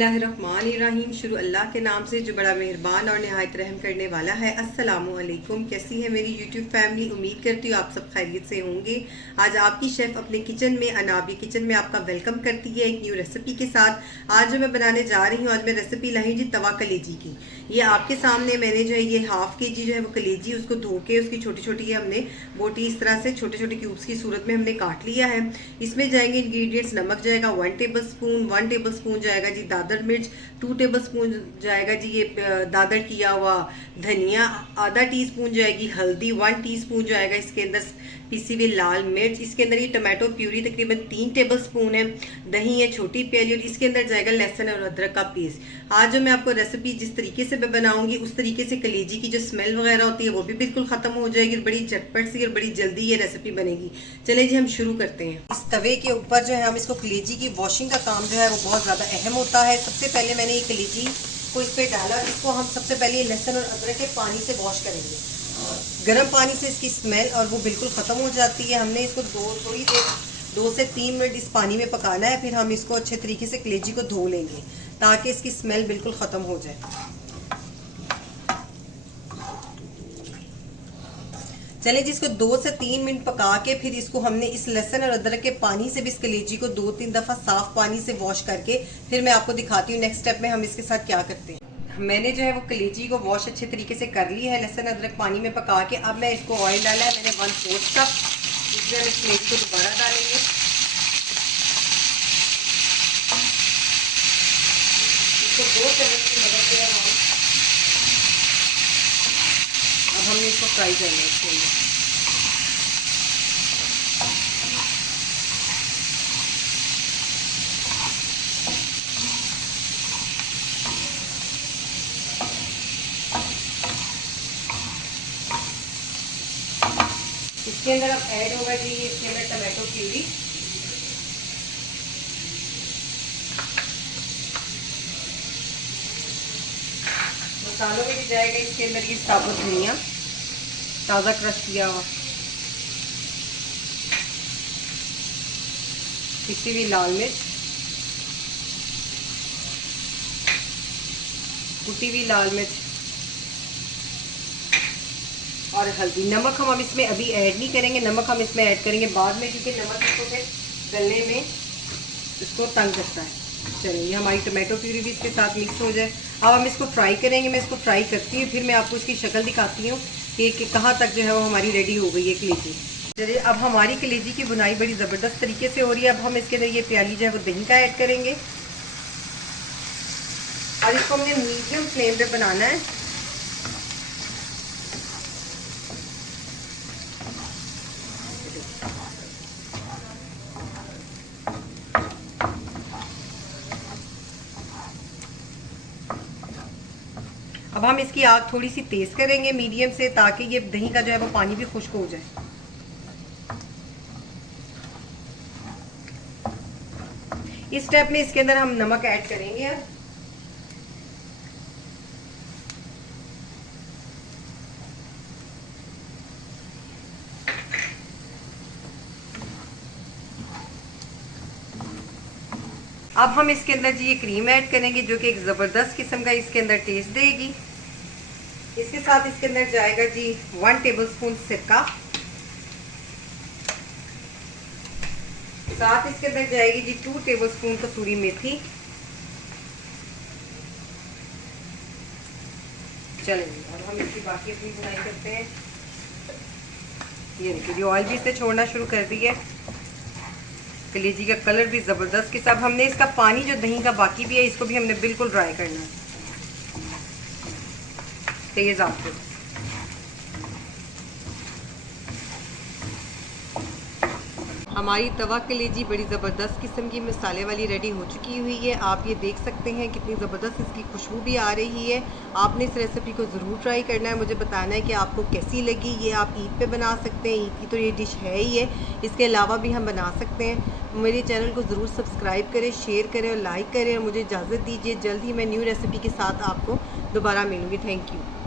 बिस्मिल्लाहिर्रहमानिर्रहीम। शुरू अल्लाह के नाम से जो बड़ा मेहरबान और नहायत रहम करने वाला है। अस्सलामु अलैकुम। कैसी है मेरी यूट्यूब फैमिली? उम्मीद करती हूँ आप सब खैरियत से होंगे। आज आपकी शेफ़ अपने किचन में, अनाबिया किचन में आपका वेलकम करती है एक न्यू रेसिपी के साथ। आज जो मैं बनाने जा रही हूँ, आज मैं रेसिपी लाई जी तवा कलेजी की। ये आपके सामने मैंने जो है ये हाफ़ केजी जो है वो कलेजी, उसको धो के उसकी छोटी छोटी हमने बोटी इस तरह से छोटे छोटे क्यूब्स की सूरत में हमने काट लिया है। इसमें जाएंगे इंग्रेडिएंट्स। नमक जाएगा 1 टेबल स्पून जाएगा जी दादर मिर्च, 2 टेबल स्पून जाएगा जी ये दादर किया हुआ धनिया, आधा टीस्पून जाएगी हल्दी, 1 टीस्पून जाएगा इसके अंदर पिसी हुई लाल मिर्च, इसके अंदर ये टमाटो प्यूरी तकरीबन 3 टेबल स्पून है, दही है छोटी प्याली, और इसके अंदर जाएगा लहसुन और अदरक का पेस्ट। आज जो मैं आपको रेसिपी जिस तरीके से मैं बनाऊंगी उस तरीके से कलेजी की जो स्मेल वगैरह होती है वो भी बिल्कुल ख़त्म हो जाएगी। बड़ी झटपट सी और बड़ी जल्दी ये रेसिपी बनेगी। चलिए जी हम शुरू करते हैं। इस तवे के ऊपर जो है हम इसको कलेजी की वॉशिंग का काम जो है वो बहुत ज़्यादा अहम होता है। सबसे पहले मैंने ये कलेजी को इस पर डाला। इसको हम सबसे पहले लहसुन और अदरक के पानी से वॉश करेंगे। गर्म पानी से इसकी स्मेल और वो बिल्कुल ख़त्म हो जाती है। हमने इसको थोड़ी देर 2 से 3 मिनट इस पानी में पकाना है। फिर हम इसको अच्छे तरीके से कलेजी को धो लेंगे ताकि इसकी स्मेल बिल्कुल ख़त्म हो जाए। चलें जी, इसको 2 से 3 मिनट पका के फिर इसको हमने इस लहसुन और अदरक के पानी से भी इस कलेजी को 2-3 दफ़ा साफ़ पानी से वॉश करके फिर मैं आपको दिखाती हूँ नेक्स्ट स्टेप में हम इसके साथ क्या करते हैं। मैंने जो है वो कलेजी को वॉश अच्छे तरीके से कर ली है लहसुन अदरक पानी में पका के। अब मैं इसको ऑयल डाला है मैंने 1/4 कप, जिसमें हम इस कलेजी को दोबारा डालेंगे। इसको 2 चम्मच की मदद से अब हमने इसको फ्राई करना है इसके अंदर। इसके अंदर अब ऐड होगा जी इसके अंदर टमाटो प्यूरी, मसालों में भी जाएगा इसके अंदर ये साबुत धनिया ताज़ा क्रश किया हुआ, पिसी हुई लाल मिर्च, कुटी हुई लाल मिर्च और हल्दी। नमक हम अब इसमें अभी ऐड नहीं करेंगे, नमक हम इसमें ऐड करेंगे बाद में, क्योंकि नमक इसको फिर गलने में इसको तंग करता है। चलिए हमारी टमाटो प्यूरी भी इसके साथ मिक्स हो जाए। अब हम इसको फ्राई करेंगे। मैं इसको फ्राई करती हूँ फिर मैं आपको इसकी शक्ल दिखाती हूँ कि कहाँ तक जो है वो हमारी रेडी हो गई है कलेजी। चलिए अब हमारी कलेजी की बुनाई बड़ी ज़बरदस्त तरीके से हो रही है। अब हम इसके अंदर ये प्याली जो है वो दही का ऐड करेंगे और इसको हमने मीडियम फ्लेम पे बनाना है। अब हम इसकी आग थोड़ी सी तेज़ करेंगे मीडियम से, ताकि ये दही का जो है वो पानी भी खुश्क हो जाए। इस स्टेप में इसके अंदर हम नमक ऐड करेंगे। अब हम इसके अंदर जी ये क्रीम ऐड करेंगे जो कि एक ज़बरदस्त किस्म का इसके अंदर टेस्ट देगी। इसके साथ इसके अंदर जाएगा जी 1 टेबल स्पून सिरका, साथ इसके अंदर जाएगी जी 2 टेबल स्पून कसूरी मेथी। चलिए अब हम इसकी बाकी अपनी बुनाई करते हैं। ये देखिए जी ऑयल भी इससे छोड़ना शुरू कर दी है। कलेजी का कलर भी ज़बरदस्त के साथ। हमने इसका पानी जो दही का बाकी भी है इसको भी हमने बिल्कुल ड्राई करना है तेज़ आंच पे। हमारी तवा कलेजी बड़ी ज़बरदस्त किस्म की मसाले वाली रेडी हो चुकी हुई है। आप ये देख सकते हैं कितनी ज़बरदस्त इसकी खुशबू भी आ रही है। आपने इस रेसिपी को ज़रूर ट्राई करना है, मुझे बताना है कि आपको कैसी लगी। ये आप ईद पे बना सकते हैं, ईद की तो ये डिश है ही है, इसके अलावा भी हम बना सकते हैं। मेरे चैनल को ज़रूर सब्सक्राइब करें, शेयर करें और लाइक करें। और मुझे इजाज़त दीजिए, जल्द ही मैं न्यू रेसिपी के साथ आपको दोबारा मिलूँगी। Thank you.